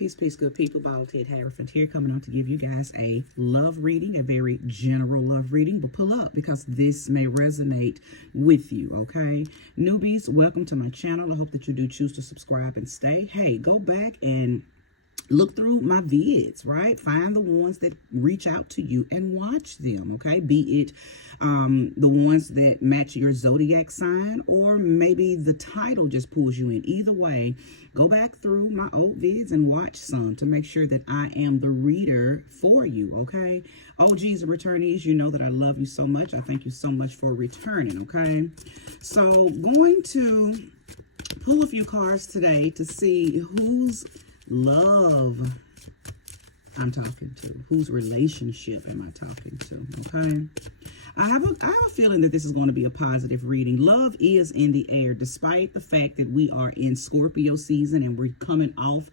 Peace, peace, good people. Ted Harrison here, coming on to give you guys a love reading, a very general love reading, but pull up because this may resonate with you, okay? Newbies, welcome to my channel. I hope that you do choose to subscribe and stay. Hey, go back and look through my vids, right? Find the ones that reach out to you and watch them, okay? Be it the ones that match your zodiac sign, or maybe the title just pulls you in. Either way, go back through my old vids and watch some to make sure that I am the reader for you, okay? OGs and returnees, you know that I love you so much. I thank you so much for returning, okay? So, going to pull a few cards today to see whose love I'm talking to, whose relationship am I talking to, okay? I have a feeling that this is going to be a positive reading. Love is in the air, despite the fact that we are in Scorpio season and we're coming off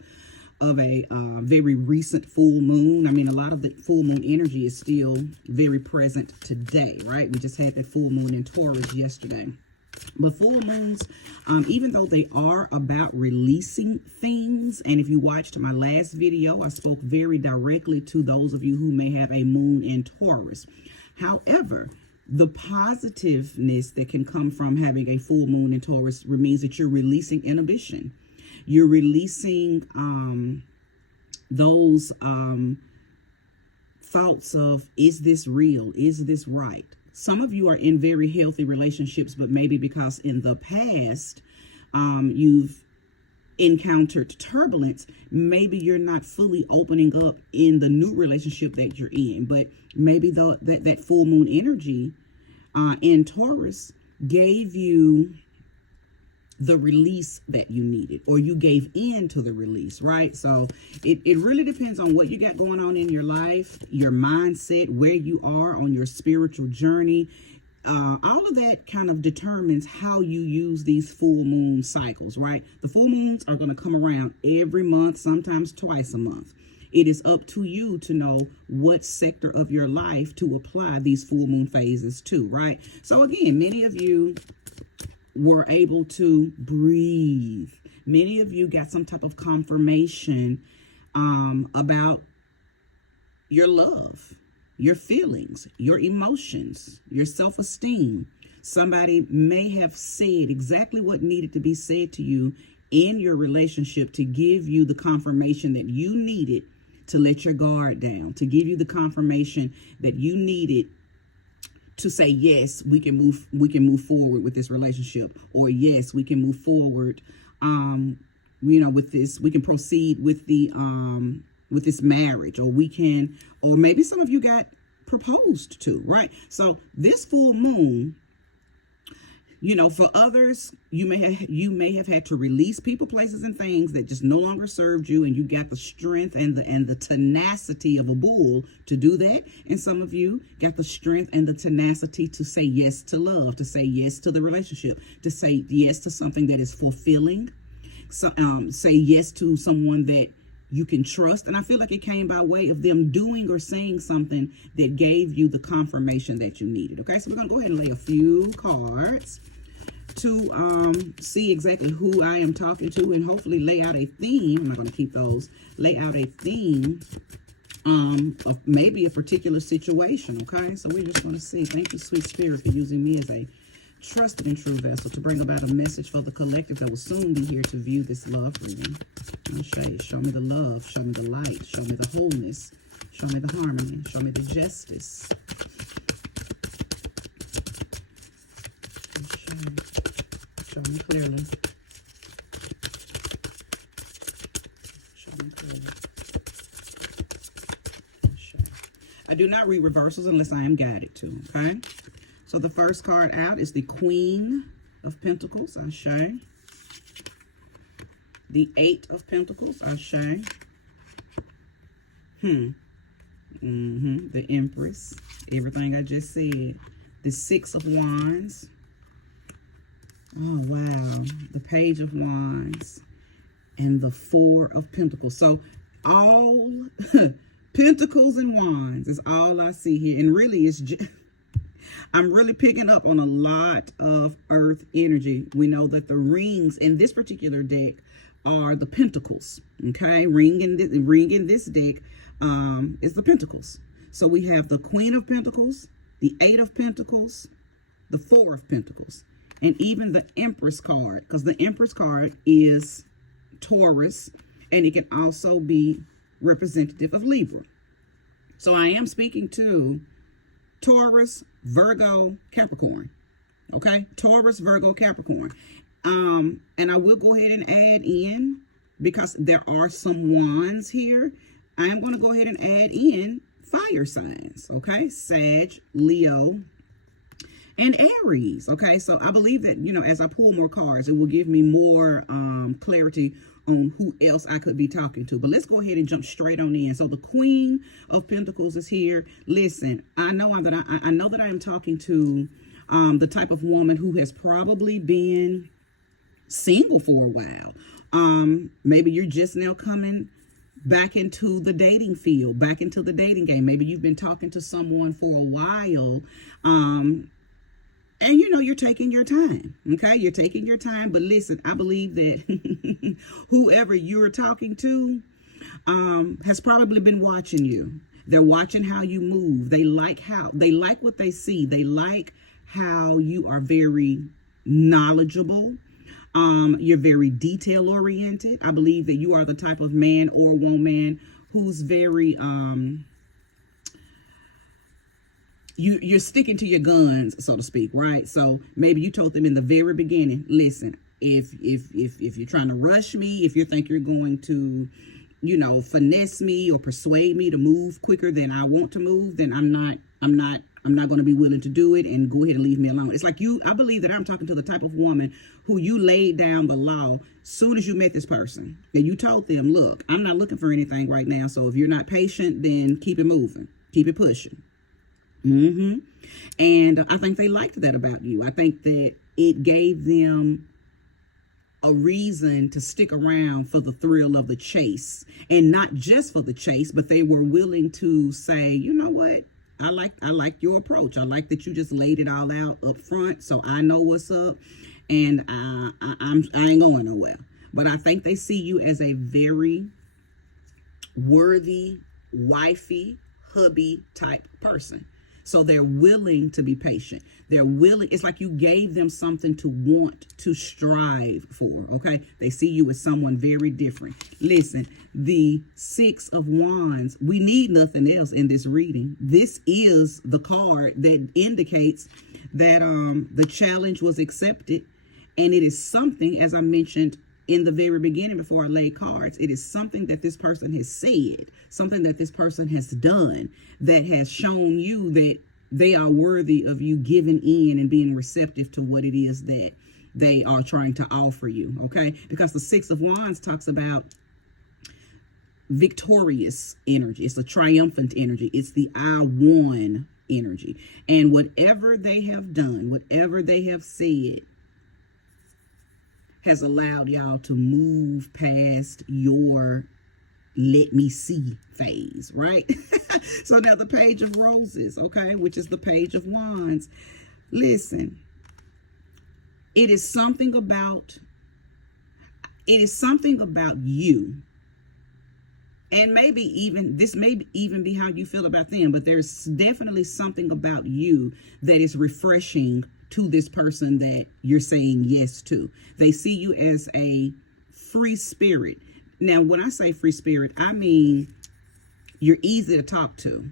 of a very recent full moon. I mean, a lot of the full moon energy is still very present today, right? We just had that full moon in Taurus yesterday. But full moons, even though they are about releasing things, and if you watched my last video, I spoke very directly to those of you who may have a moon in Taurus. However, the positiveness that can come from having a full moon in Taurus means that you're releasing inhibition. You're releasing those thoughts of, is this real? Is this right? Some of you are in very healthy relationships, but maybe because in the past you've encountered turbulence, maybe you're not fully opening up in the new relationship that you're in. But maybe that full moon energy in Taurus gave you the release that you needed, or you gave in to the release, right? So it really depends on what you got going on in your life, your mindset, where you are on your spiritual journey. All of that kind of determines how you use these full moon cycles, right? The full moons are going to come around every month, sometimes twice a month. It is up to you to know what sector of your life to apply these full moon phases to, right? So again, many of you were able to breathe. Many of you got some type of confirmation about your love, your feelings, your emotions, your self-esteem. Somebody may have said exactly what needed to be said to you in your relationship to give you the confirmation that you needed to let your guard down, to give you the confirmation that you needed to say, yes, we can move forward with this relationship, or yes, we can move forward, with this, we can proceed with this marriage, or maybe some of you got proposed to, right? So this full moon, for others, you may have had to release people, places, and things that just no longer served you, and you got the strength and the tenacity of a bull to do that. And some of you got the strength and the tenacity to say yes to love, to say yes to the relationship, to say yes to something that is fulfilling. So, say yes to someone that you can trust. And I feel like it came by way of them doing or saying something that gave you the confirmation that you needed. Okay, so we're going to go ahead and lay a few cards to see exactly who I am talking to, and hopefully lay out a theme. I'm not going to keep those. Lay out a theme of maybe a particular situation. Okay, so we're just going to see. Thank you, sweet spirit, for using me as a trusted and true vessel to bring about a message for the collective that will soon be here to view this love reading. Show me the love, show me the light, show me the wholeness, show me the harmony, show me the justice. Show me clearly. Show me clearly. I do not read reversals unless I am guided to, okay? So the first card out is the Queen of Pentacles, Ashe. The Eight of Pentacles, Ashe. The Empress. Everything I just said. The Six of Wands. Oh, wow. The Page of Wands. And the Four of Pentacles. So all Pentacles and Wands is all I see here. And really it's just... I'm really picking up on a lot of earth energy. We know that the rings in this particular deck are the pentacles. Okay, ring in this deck is the pentacles. So we have the Queen of Pentacles, the Eight of Pentacles, the Four of Pentacles, and even the Empress card, because the Empress card is Taurus, and it can also be representative of Libra. So I am speaking to Taurus, Virgo, Capricorn. Okay, Taurus, Virgo, Capricorn. And I will go ahead and add in, because there are some wands here, I am going to go ahead and add in fire signs. Okay, Sag, Leo, and Aries. Okay, so I believe that, you know, as I pull more cards, it will give me more clarity on who else I could be talking to. But let's go ahead and jump straight on in. So the Queen of Pentacles is here. Listen, I know that I am talking to the type of woman who has probably been single for a while. Maybe you're just now coming back into the dating field, back into the dating game. Maybe you've been talking to someone for a while, and you know, you're taking your time. Okay, you're taking your time. But listen, I believe that whoever you're talking to has probably been watching you. They're watching how you move. They like what they see. They like how you are very knowledgeable. You're very detail oriented. I believe that you are the type of man or woman who's very you're sticking to your guns, so to speak, right? So maybe you told them in the very beginning, listen, if you're trying to rush me, if you think you're going to, you know, finesse me or persuade me to move quicker than I want to move, then I'm not going to be willing to do it, and go ahead and leave me alone. It's like I believe that I'm talking to the type of woman who you laid down the law soon as you met this person. And you told them, look, I'm not looking for anything right now. So if you're not patient, then keep it moving, keep it pushing. And I think they liked that about you. I think that it gave them a reason to stick around for the thrill of the chase, and not just for the chase, but they were willing to say, you know what? I like your approach. I like that you just laid it all out up front, so I know what's up, and I ain't going nowhere. But I think they see you as a very worthy, wifey, hubby type person. So they're willing to be patient. They're willing. It's like you gave them something to want to strive for. Okay. They see you as someone very different. Listen, the Six of Wands, we need nothing else in this reading. This is the card that indicates that the challenge was accepted. And it is something, as I mentioned in the very beginning before I laid cards, it is something that this person has said, something that this person has done that has shown you that they are worthy of you giving in and being receptive to what it is that they are trying to offer you, okay? Because the Six of Wands talks about victorious energy. It's a triumphant energy. It's the I won energy. And whatever they have done, whatever they have said, has allowed y'all to move past your let me see phase, right? So now the Page of Roses, okay, which is the Page of Wands. Listen, it is something about you. And maybe even, this may even be how you feel about them, but there's definitely something about you that is refreshing to this person that you're saying yes to. They see you as a free spirit. Now, when I say free spirit, I mean you're easy to talk to.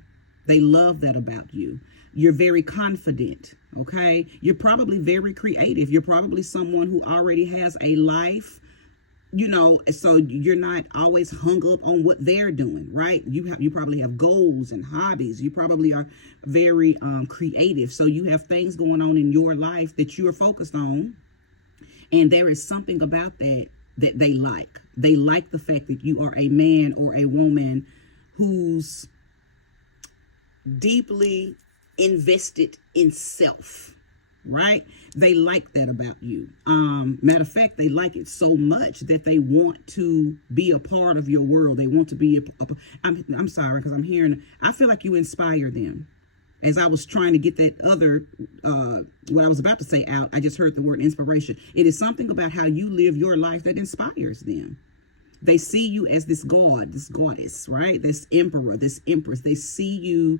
They love that about you. You're very confident, okay? You're probably very creative. You're probably someone who already has a life, you know, so you're not always hung up on what they're doing, right? You probably have goals and hobbies. You probably are very creative. So you have things going on in your life that you are focused on. And there is something about that they like. They like the fact that you are a man or a woman who's deeply invested in self, right? They like that about you. Matter of fact, they like it so much that they want to be a part of your world. They want to be I'm sorry, because I feel like you inspire them. As I was trying to get that other, what I was about to say out, I just heard the word inspiration. It is something about how you live your life that inspires them. They see you as this god, this goddess, right? This emperor, this empress. They see you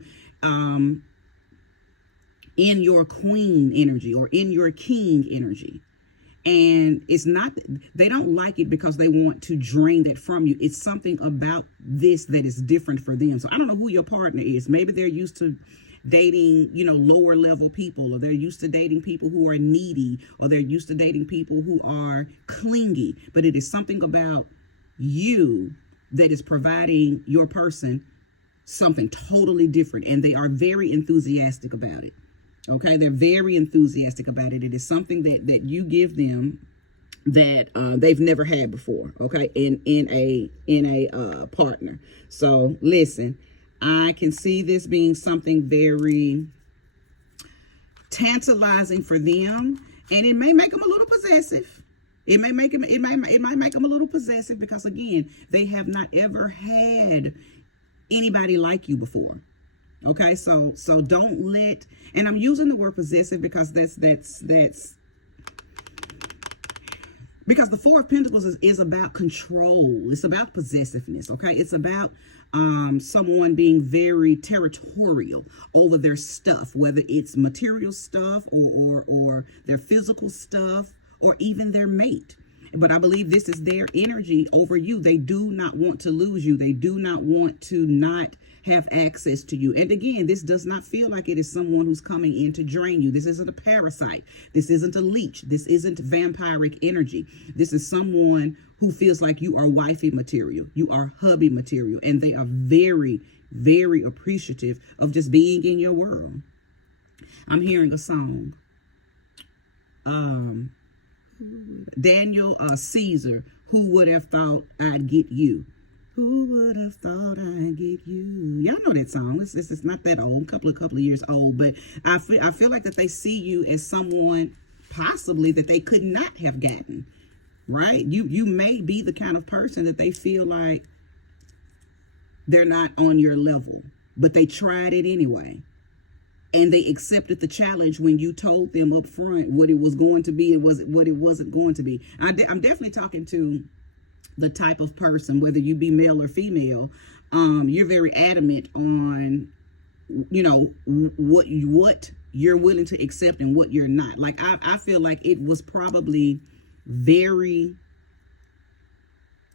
in your queen energy or in your king energy. And it's not, they don't like it because they want to drain that from you. It's something about this that is different for them. So I don't know who your partner is. Maybe they're used to dating, lower level people, or they're used to dating people who are needy, or they're used to dating people who are clingy. But it is something about you that is providing your person something totally different. And they are very enthusiastic about it. Okay, they're very enthusiastic about it. It is something that you give them that they've never had before. Okay, in a partner. So listen, I can see this being something very tantalizing for them, and it may make them a little possessive. It might make them a little possessive because, again, they have not ever had anybody like you before. Okay, so don't let, and I'm using the word possessive because that's because the Four of Pentacles is about control. It's about possessiveness. Okay, it's about someone being very territorial over their stuff, whether it's material stuff or their physical stuff or even their mate. But I believe this is their energy over you. They do not want to lose you. They do not want to not have access to you. And again, this does not feel like it is someone who's coming in to drain you. This isn't a parasite. This isn't a leech. This isn't vampiric energy. This is someone who feels like you are wifey material. You are hubby material. And they are very, very appreciative of just being in your world. I'm hearing a song. Daniel Caesar, who would have thought I'd get you? Who would have thought I'd get you? Y'all know that song. It's not that old, a couple of years old, but I feel like that they see you as someone possibly that they could not have gotten, right? You may be the kind of person that they feel like they're not on your level, but they tried it anyway. And they accepted the challenge when you told them up front what it was going to be and what it wasn't going to be. I'm definitely talking to the type of person, whether you be male or female. You're very adamant on, what you're willing to accept and what you're not. Like I feel like it was probably very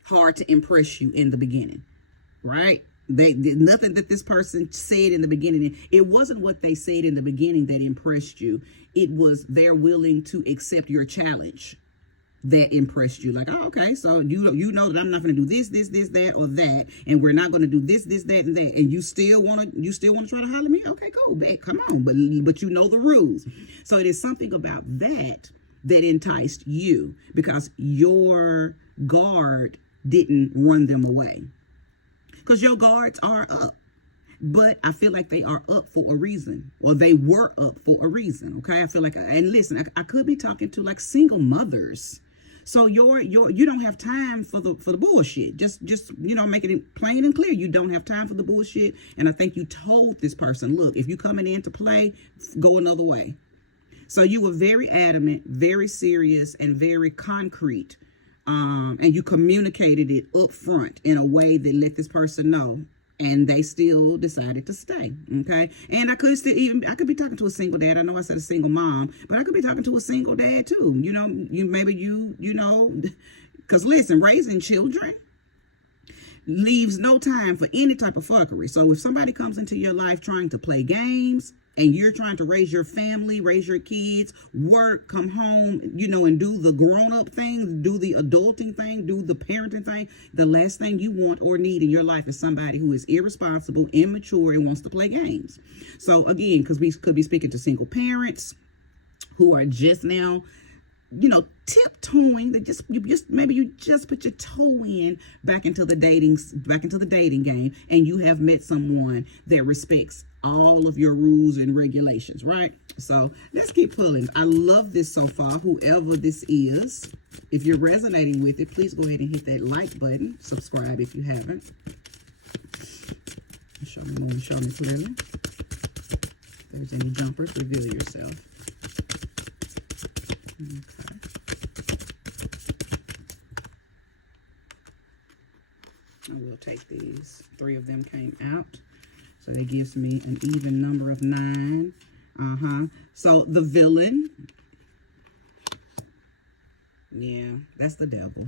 hard to impress you in the beginning, right? They did nothing that this person said in the beginning. It wasn't what they said in the beginning that impressed you. It was they're willing to accept your challenge that impressed you. Like, oh, okay, so you know that I'm not going to do this, that, or that, and we're not going to do this, that, and that, and you still want to try to holler at me? Okay, cool, babe, come on, but you know the rules. So it is something about that enticed you because your guard didn't run them away. Because your guards are up. But I feel like they are up for a reason, or they were up for a reason. Okay, I feel like, and listen, I could be talking to like single mothers. So you don't have time for the bullshit. Just making it plain and clear. You don't have time for the bullshit. And I think you told this person, look, if you coming in to play, go another way. So you were very adamant, very serious, and very concrete. And you communicated it up front in a way that let this person know, and they still decided to stay. Okay, and I could be talking to a single dad. I know I said a single mom, but I could be talking to a single dad too. Because listen, raising children leaves no time for any type of fuckery. So if somebody comes into your life trying to play games, and you're trying to raise your family, raise your kids, work, come home, and do the grown-up thing, do the adulting thing, do the parenting thing, the last thing you want or need in your life is somebody who is irresponsible, immature, and wants to play games. So again, because we could be speaking to single parents who are just now, tiptoeing. Maybe you just put your toe in back into the dating game, and you have met someone that respects all of your rules and regulations, right? So let's keep pulling. I love this so far, whoever this is. If you're resonating with it, please go ahead and hit that like button. Subscribe if you haven't. Show me clearly. If there's any jumpers, reveal yourself. Okay. I will take these. 3 of them came out. So that gives me an even number of 9. So the villain. Yeah, that's the devil.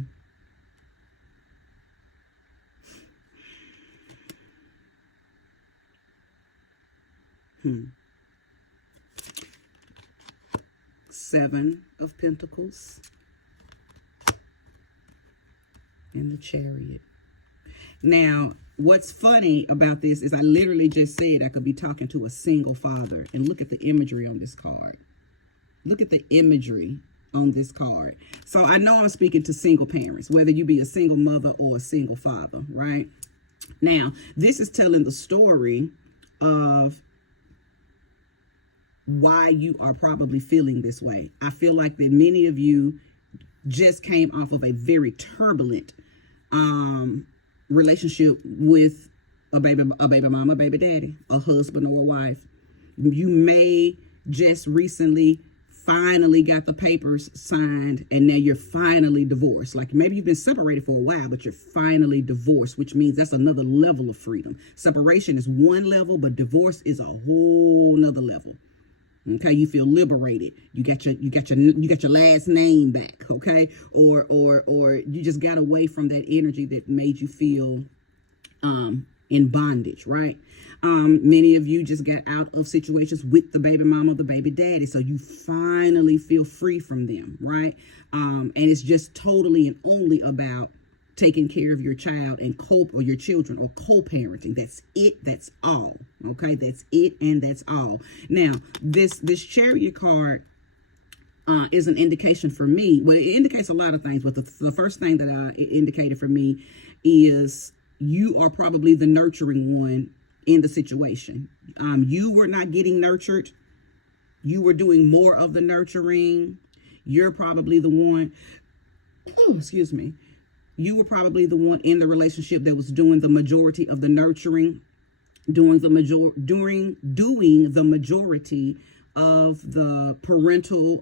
7 of Pentacles. And the Chariot. Now, what's funny about this is I literally just said I could be talking to a single father. And look at the imagery on this card. Look at the imagery on this card. So I know I'm speaking to single parents, whether you be a single mother or a single father, right? Now, this is telling the story of why you are probably feeling this way. I feel like that many of you just came off of a very turbulent relationship with a baby mama, baby daddy, a husband or a wife. You may just recently finally got the papers signed and now you're finally divorced. Like maybe you've been separated for a while, but you're finally divorced, which means that's another level of freedom. Separation is one level, but divorce is a whole nother level. Okay, you feel liberated. You got your last name back. Okay, or you just got away from that energy that made you feel in bondage, right? Many of you just got out of situations with the baby mama, the baby daddy, so you finally feel free from them, right? And it's just totally and only about taking care of your child and or your children or co-parenting. That's it. That's all. Okay, that's it, and that's all. Now, this Chariot card is an indication for me. Well, it indicates a lot of things, but the first thing that it indicated for me is you are probably the nurturing one in the situation. You were not getting nurtured. You were doing more of the nurturing. You're probably the one. Oh, excuse me. You were probably the one in the relationship that was doing the majority of the nurturing, doing the majority of the parental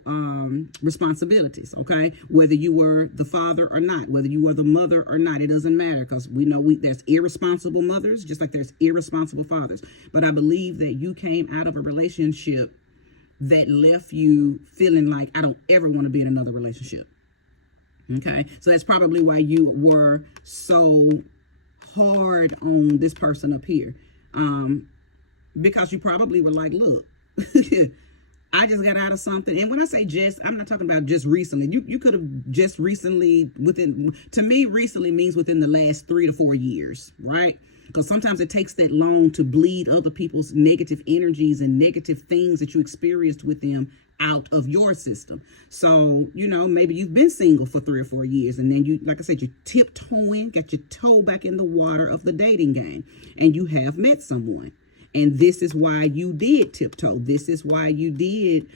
responsibilities. Okay, whether you were the father or not, whether you were the mother or not, it doesn't matter, because we know there's irresponsible mothers just like there's irresponsible fathers. But I believe that you came out of a relationship that left you feeling like, I don't ever want to be in another relationship. Okay, so that's probably why you were so hard on this person up here, because you probably were like, look, I just got out of something. And when I say just, I'm not talking about just recently. You could have just recently, to me, recently means within the last 3 to 4 years, right? Because sometimes it takes that long to bleed other people's negative energies and negative things that you experienced with them out of your system. So, maybe you've been single for 3 or 4 years, and then you, like I said, you're tiptoeing, got your toe back in the water of the dating game, and you have met someone. And this is why you did tiptoe. This is why you did,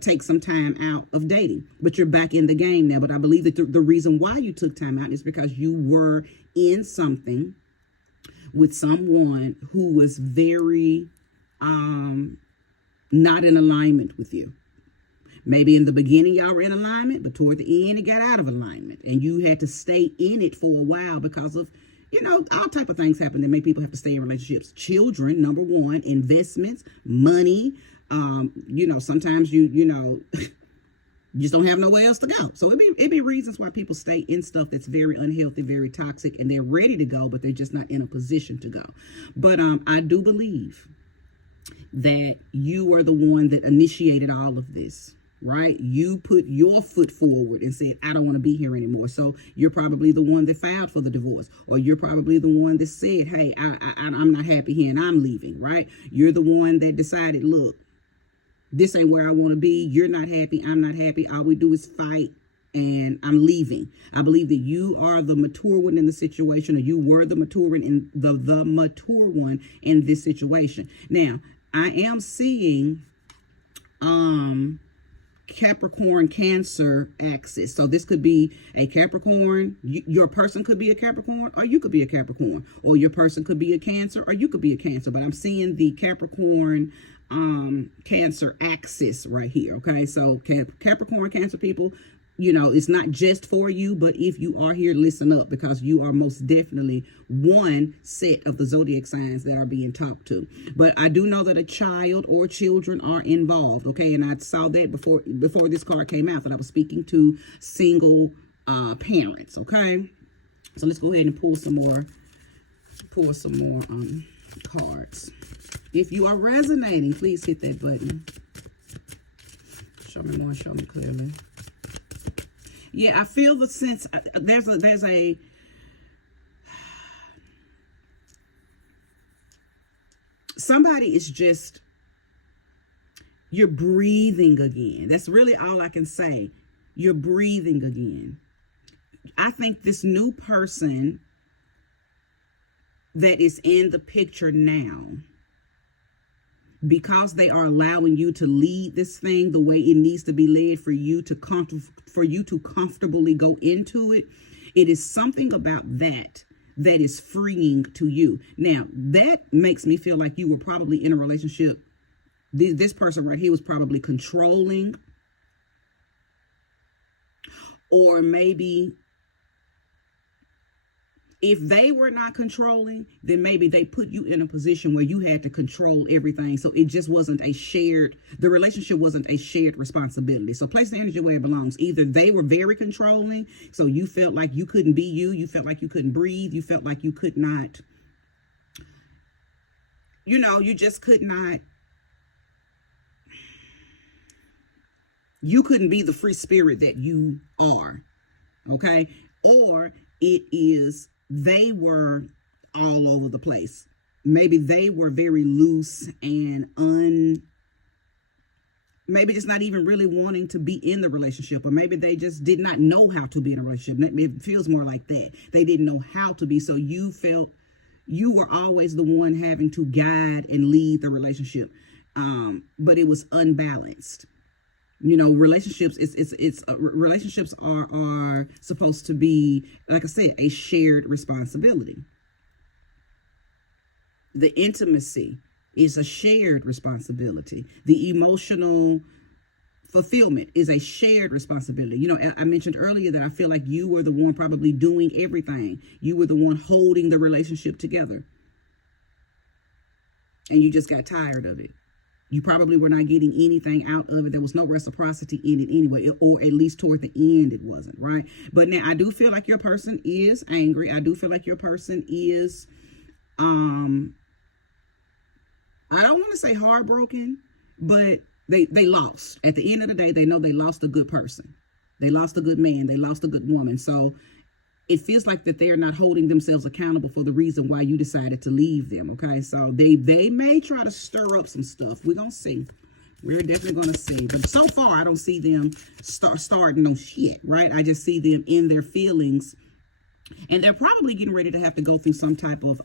take some time out of dating. But you're back in the game now. But I believe that the reason why you took time out is because you were in something with someone who was very not in alignment with you. Maybe in the beginning y'all were in alignment, but toward the end it got out of alignment. And you had to stay in it for a while because of, all type of things happen that make people have to stay in relationships. Children, number one, investments, money. Sometimes you just don't have nowhere else to go. So it be reasons why people stay in stuff that's very unhealthy, very toxic, and they're ready to go, but they're just not in a position to go. But I do believe that you were the one that initiated all of this. Right? You put your foot forward and said, I don't want to be here anymore. So you're probably the one that filed for the divorce, or you're probably the one that said, hey, I'm not happy here and I'm leaving. Right? You're the one that decided, look, this ain't where I want to be. You're not happy. I'm not happy. All we do is fight and I'm leaving. I believe that you are the mature one in the situation, or you were the mature one in the mature one in this situation. Now, I am seeing, Capricorn Cancer axis. So this could be a Capricorn. Your person could be a Capricorn, or you could be a Capricorn, or your person could be a Cancer, or you could be a Cancer. But I'm seeing the Capricorn Cancer axis right here. Okay, so Capricorn Cancer people, it's not just for you, but if you are here, listen up, because you are most definitely one set of the zodiac signs that are being talked to. But I do know that a child or children are involved, okay? And I saw that before this card came out, that I was speaking to single parents, okay? So let's go ahead and pull some more cards. If you are resonating, please hit that button. Show me more, show me clearly. Yeah, I feel the sense, there's a somebody is just, you're breathing again. That's really all I can say. You're breathing again. I think this new person that is in the picture now, because they are allowing you to lead this thing the way it needs to be led, for you to comfortably go into it, it is something about that is freeing to you. Now, that makes me feel like you were probably in a relationship. This person right here was probably controlling, or maybe if they were not controlling, then maybe they put you in a position where you had to control everything. So it just wasn't the relationship wasn't a shared responsibility. So place the energy where it belongs. Either they were very controlling, so you felt like you couldn't be you. You felt like you couldn't breathe. You felt like you could not, you just could not. You couldn't be the free spirit that you are. Okay. Or it is, they were all over the place. Maybe they were very loose and maybe just not even really wanting to be in the relationship, or maybe they just did not know how to be in a relationship. It feels more like that. They didn't know how to be. So you felt you were always the one having to guide and lead the relationship. But it was unbalanced. Relationships, relationships are supposed to be, like I said, a shared responsibility. The intimacy is a shared responsibility. The emotional fulfillment is a shared responsibility. I mentioned earlier that I feel like you were the one probably doing everything. You were the one holding the relationship together. And you just got tired of it. You probably were not getting anything out of it. There was no reciprocity in it anyway, or at least toward the end it wasn't, right? But now I do feel like your person is angry. I do feel like your person is, I don't want to say heartbroken, but they lost. At the end of the day, they know they lost a good person. They lost a good man. They lost a good woman. So it feels like that they're not holding themselves accountable for the reason why you decided to leave them, okay? So they may try to stir up some stuff. We're going to see. We're definitely going to see. But so far, I don't see them starting no shit, right? I just see them in their feelings. And they're probably getting ready to have to go through some type of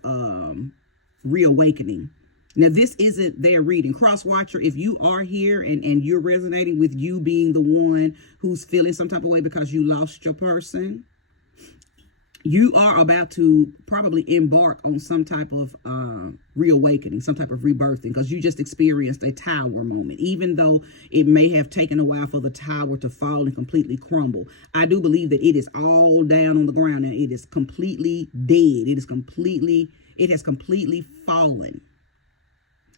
reawakening. Now, this isn't their reading. Cross-watcher, if you are here and you're resonating with you being the one who's feeling some type of way because you lost your person, you are about to probably embark on some type of reawakening, some type of rebirthing, because you just experienced a tower moment. Even though it may have taken a while for the tower to fall and completely crumble, I do believe that it is all down on the ground and it is completely dead. It has completely fallen.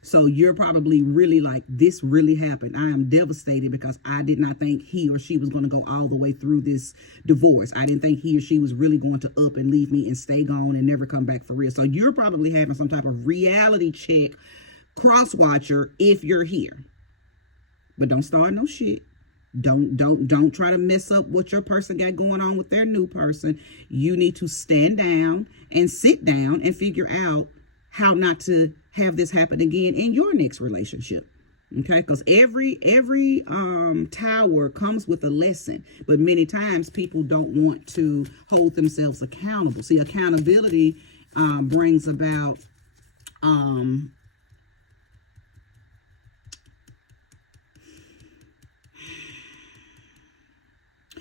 So you're probably really like, this really happened. I am devastated because I did not think he or she was going to go all the way through this divorce. I didn't think he or she was really going to up and leave me and stay gone and never come back for real. So you're probably having some type of reality check, cross-watcher, if you're here. But don't start no shit. Don't try to mess up what your person got going on with their new person. You need to stand down and sit down and figure out how not to have this happen again in your next relationship. Okay, because every tower comes with a lesson, but many times people don't want to hold themselves accountable. See, accountability brings about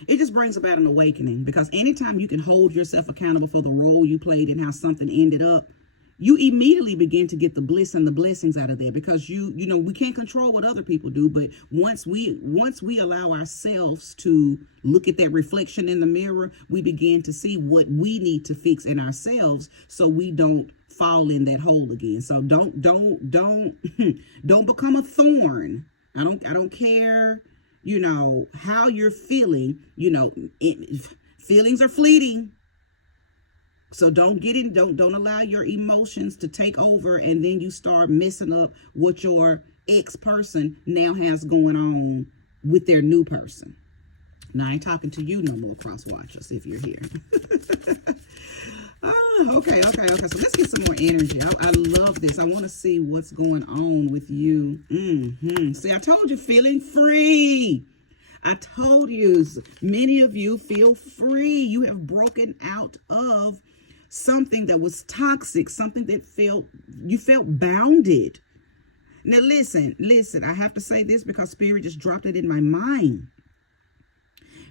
it just brings about an awakening, because anytime you can hold yourself accountable for the role you played and how something ended up, you immediately begin to get the bliss and the blessings out of there, because you know, we can't control what other people do, but once we allow ourselves to look at that reflection in the mirror, we begin to see what we need to fix in ourselves so we don't fall in that hole again. So don't don't become a thorn. I don't care, you know, how you're feeling. You know, feelings are fleeting. So don't allow your emotions to take over, and then you start messing up what your ex person now has going on with their new person. Now, I ain't talking to you no more, cross watchers, if you're here. Okay. So let's get some more energy. I love this. I want to see what's going on with you. See, I told you, feeling free. I told you, many of you feel free. You have broken out of something that was toxic, something that you felt bounded. Now listen, I have to say this because Spirit just dropped it in my mind.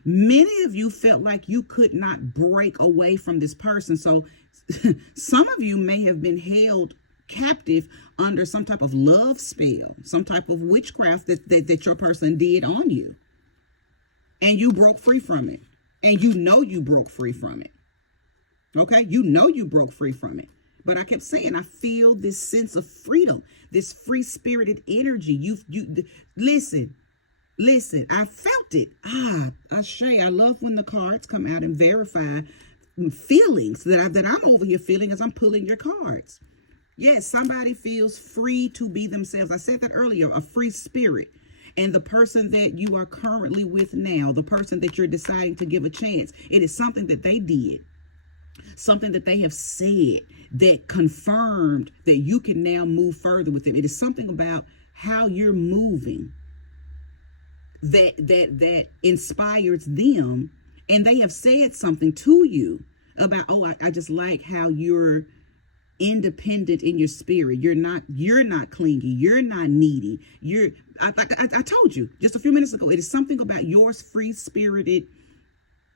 Many of you felt like you could not break away from this person. So some of you may have been held captive under some type of love spell, some type of witchcraft that your person did on you. And you broke free from it. And you know you broke free from it. Okay, you know you broke free from it. But I kept saying, I feel this sense of freedom, this free-spirited energy. You listen, I felt it. I love when the cards come out and verify feelings that I'm over here feeling as I'm pulling your cards. Yes, somebody feels free to be themselves. I said that earlier, a free spirit. And the person that you are currently with now, the person that you're deciding to give a chance, it is something that they did. Something that they have said that confirmed that you can now move further with them. It is something about how you're moving that inspires them, and they have said something to you about, I just like how you're independent in your spirit. You're not clingy. You're not needy. I told you just a few minutes ago, it is something about your free-spirited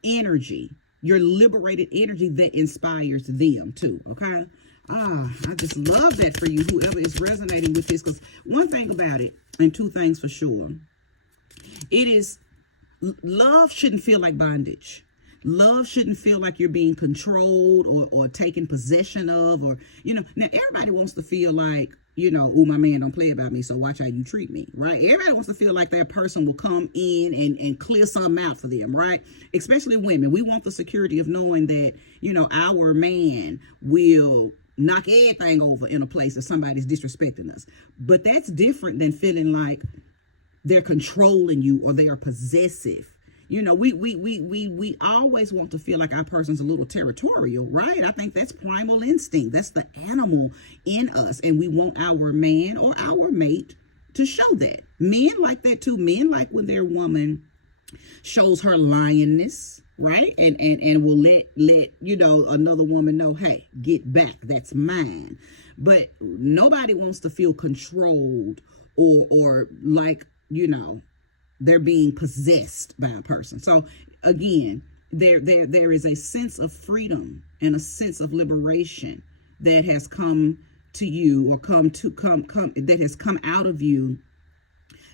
energy, your liberated energy that inspires them too. Okay. I just love that for you, whoever is resonating with this, because one thing about it, and two things for sure, it is love shouldn't feel like bondage. Love shouldn't feel like you're being controlled or taken possession of, or, you know, now everybody wants to feel like, you know, my man don't play about me, so watch how you treat me, right? Everybody wants to feel like that person will come in and clear something out for them, right? Especially women. We want the security of knowing that, you know, our man will knock everything over in a place if somebody's disrespecting us. But that's different than feeling like they're controlling you or they are possessive. You know, we always want to feel like our person's a little territorial, right? I think that's primal instinct. That's the animal in us. And we want our man or our mate to show that. Men like that too. Men like when their woman shows her lioness, right? And will let you know, another woman know, hey, get back. That's mine. But nobody wants to feel controlled or like, you know, they're being possessed by a person. So again, there is a sense of freedom and a sense of liberation that has come to you, or that has come out of you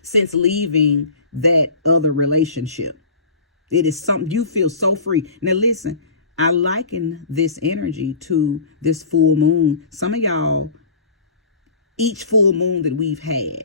since leaving that other relationship. It is something you feel so free. Now listen, I liken this energy to this full moon. Some of y'all, each full moon that we've had,